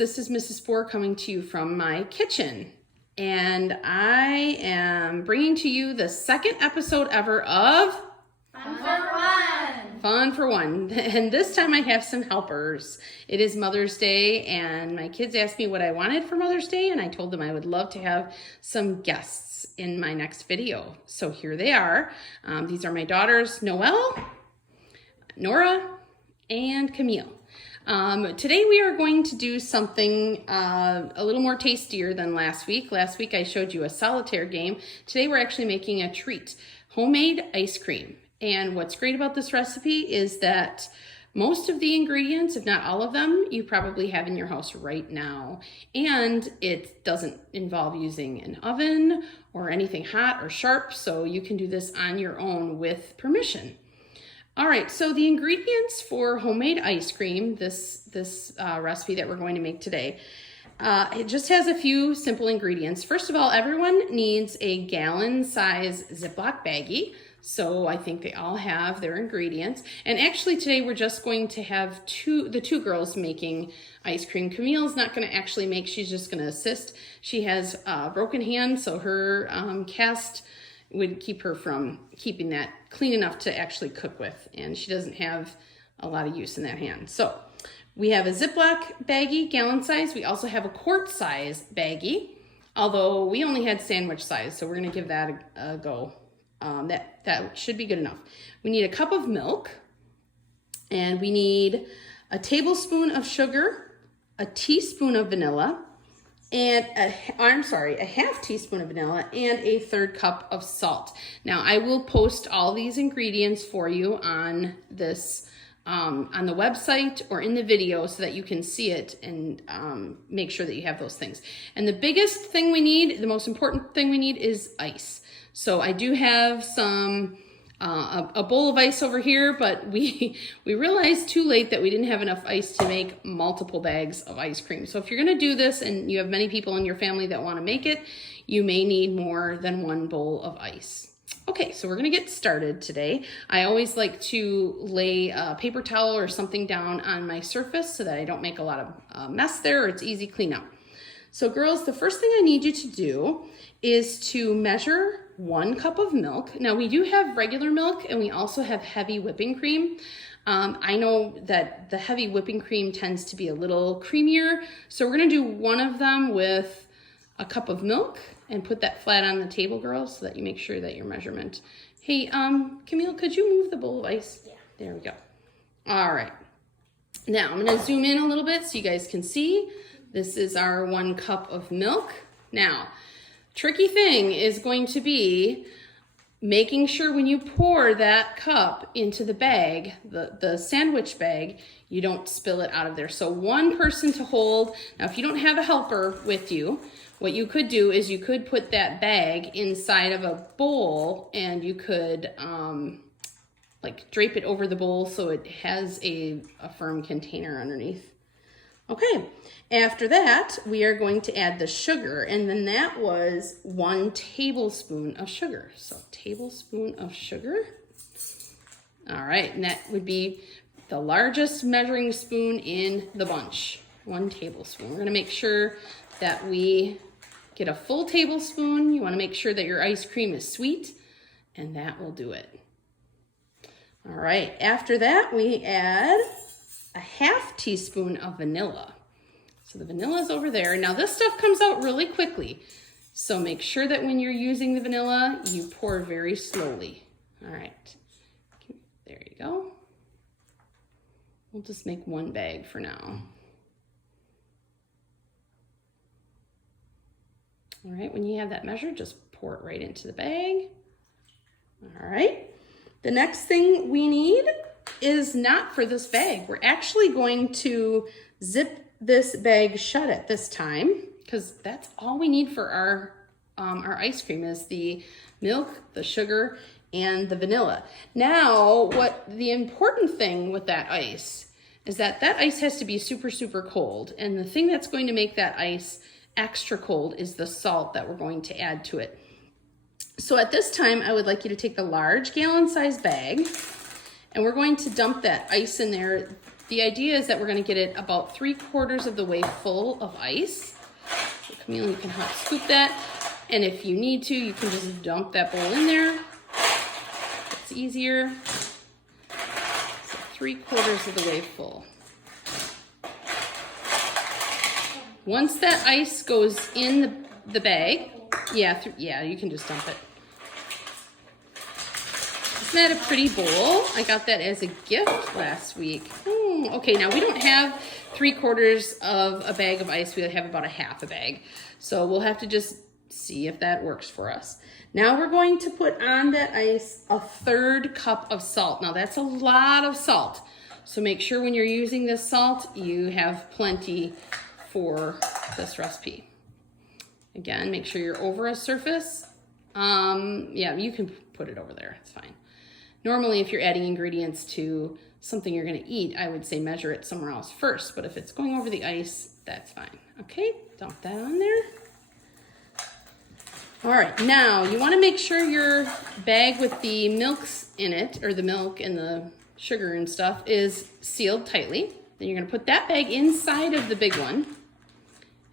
this is Mrs. Four coming to you from my kitchen. And I am bringing to you the second episode ever of Fun for One. Fun for One. And this time I have some helpers. It is Mother's Day, and my kids asked me what I wanted for Mother's Day, and I told them I would love to have some guests in my next video. So here they are. These are my daughters, Noelle, Nora, and Camille. Today we are going to do something a little more tastier than last week. Last week I showed you a solitaire game. Today we're actually making a treat, homemade ice cream. And what's great about this recipe is that most of the ingredients, if not all of them, you probably have in your house right now. And it doesn't involve using an oven or anything hot or sharp, so you can do this on your own with permission. All right, so the ingredients for homemade ice cream, this recipe that we're going to make today, it just has a few simple ingredients. First of all, everyone needs a gallon size Ziploc baggie. So I think they all have their ingredients. And actually today we're just going to have the two girls making ice cream. Camille's not going to actually make, she's just going to assist. She has a broken hand, so her cast would keep her from keeping that clean enough to actually cook with, and she doesn't have a lot of use in that hand. So we have a Ziploc baggie, gallon size. We also have a quart size baggie, although we only had sandwich size, so we're gonna give that a go. That should be good enough. We need a cup of milk, and we need a tablespoon of sugar, a teaspoon of vanilla, and a half teaspoon of vanilla, and a third cup of salt. Now I will post all these ingredients for you on this on the website or in the video so that you can see it and make sure that you have those things. And the biggest thing we need, the most important thing we need, is ice. So I do have some a bowl of ice over here, but we realized too late that we didn't have enough ice to make multiple bags of ice cream. So if you're gonna do this and you have many people in your family that wanna make it, you may need more than one bowl of ice. Okay, so we're gonna get started today. I always like to lay a paper towel or something down on my surface so that I don't make a lot of mess there, or it's easy cleanup. So girls, the first thing I need you to do is to measure 1 cup of milk. Now we do have regular milk, and we also have heavy whipping cream. I know that the heavy whipping cream tends to be a little creamier, so we're gonna do one of them with a cup of milk and put that flat on the table, girls, so that you make sure that your measurement. Hey, Camille, could you move the bowl of ice? Yeah. There we go. All right. Now I'm gonna zoom in a little bit so you guys can see. This is our 1 cup of milk. Now, tricky thing is going to be making sure when you pour that cup into the bag, the sandwich bag, you don't spill it out of there. So 1 person to hold. Now, if you don't have a helper with you, what you could do is you could put that bag inside of a bowl, and you could like drape it over the bowl so it has a firm container underneath. Okay, after that, we are going to add the sugar, and then that was 1 tablespoon of sugar. So tablespoon of sugar. All right, and that would be the largest measuring spoon in the bunch, 1 tablespoon. We're gonna make sure that we get a full tablespoon. You wanna make sure that your ice cream is sweet, and that will do it. All right, after that, we add a half teaspoon of vanilla. So the vanilla is over there. Now this stuff comes out really quickly, so make sure that when you're using the vanilla, you pour very slowly. All right, there you go. We'll just make 1 bag for now. All right, when you have that measured, just pour it right into the bag. All right, the next thing we need is not for this bag. We're actually going to zip this bag shut at this time, because that's all we need for our ice cream is the milk, the sugar, and the vanilla. Now, what the important thing with that ice is that ice has to be super, super cold. And the thing that's going to make that ice extra cold is the salt that we're going to add to it. So at this time, I would like you to take the large gallon-sized bag, and we're going to dump that ice in there The idea is that we're gonna get it about 3/4 of the way full of ice. So Camille, you can help scoop that. And if you need to, you can just dump that bowl in there. It's easier. So 3/4 of the way full. Once that ice goes in the bag, yeah, you can just dump it. Isn't that a pretty bowl? I got that as a gift last week. Okay, now we don't have 3/4 of a bag of ice. We have about a half a bag. So we'll have to just see if that works for us. Now we're going to put on that ice a 1/3 cup of salt. Now that's a lot of salt. So make sure when you're using this salt, you have plenty for this recipe. Again, make sure you're over a surface. Yeah, you can put it over there, it's fine. Normally, if you're adding ingredients to something you're gonna eat, I would say measure it somewhere else first, but if it's going over the ice, that's fine. Okay, dump that on there. All right, now you wanna make sure your bag with the milks in it, or the milk and the sugar and stuff, is sealed tightly. Then you're gonna put that bag inside of the big one.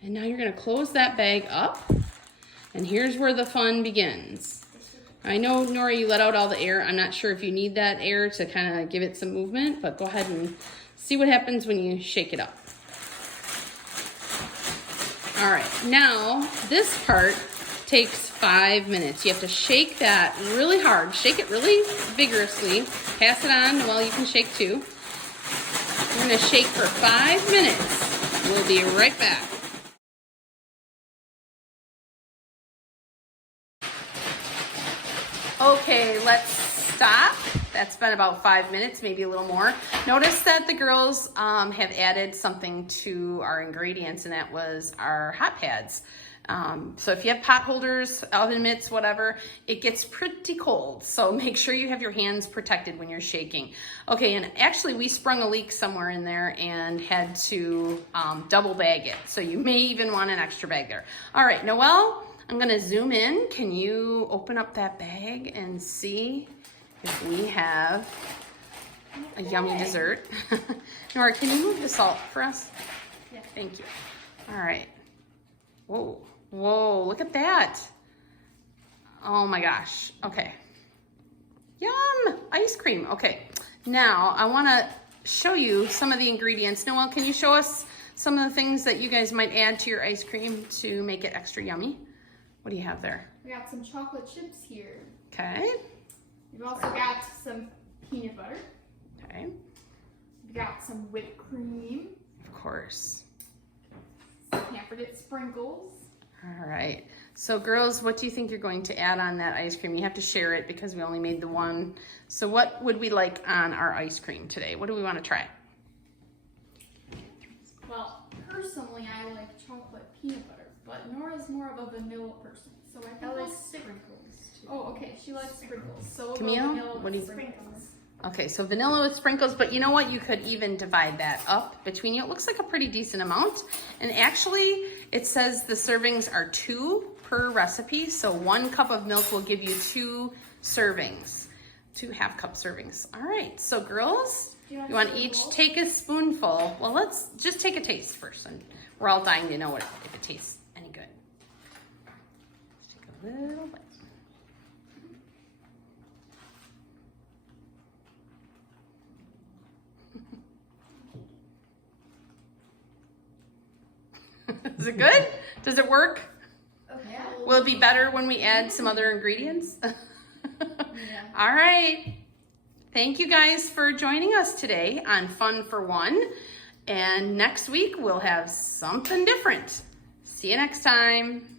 And now you're gonna close that bag up. And here's where the fun begins. I know, Nora, you let out all the air. I'm not sure if you need that air to kind of give it some movement, but go ahead and see what happens when you shake it up. All right, now this part takes 5 minutes. You have to shake that really hard. Shake it really vigorously. Pass it on. Well, you can shake too. We're gonna shake for 5 minutes. We'll be right back. Okay, let's stop. That's been about 5 minutes, maybe a little more. Notice that the girls have added something to our ingredients, and that was our hot pads. So if you have pot holders, oven mitts, whatever, it gets pretty cold. So make sure you have your hands protected when you're shaking. Okay, and actually we sprung a leak somewhere in there and had to double bag it. So you may even want an extra bag there. All right, Noelle, I'm gonna zoom in. Can you open up that bag and see if we have a yummy dessert? Nora, can you move the salt for us? Yeah. Thank you. All right. Whoa, whoa, look at that. Oh my gosh, okay. Yum, ice cream, okay. Now, I wanna show you some of the ingredients. Noelle, can you show us some of the things that you guys might add to your ice cream to make it extra yummy? What do you have there? We got some chocolate chips here. Okay. We've also got some peanut butter. Okay. We got some whipped cream. Of course. Some Pampered sprinkles. All right. So girls, what do you think you're going to add on that ice cream? You have to share it because we only made the one. So what would we like on our ice cream today? What do we want to try? Well, personally, I like chocolate peanut butter, but Nora's more of a vanilla person. So I think like sprinkles too. Oh, okay. She likes sprinkles. So we'll Camille, go vanilla what do you with sprinkles. Okay, so vanilla with sprinkles, but you know what? You could even divide that up between you. It looks like a pretty decent amount. And actually, it says the servings are 2 per recipe. So 1 cup of milk will give you 2 servings, 2 half-cup servings. All right, so girls, you want to each take a spoonful. Well, let's just take a taste first. And we're all dying to know if it tastes any good. Let's take a little bit. Is it good? Does it work? Okay. Will it be better when we add some other ingredients? Yeah. All right. Thank you guys for joining us today on Fun for One. And next week we'll have something different. See you next time.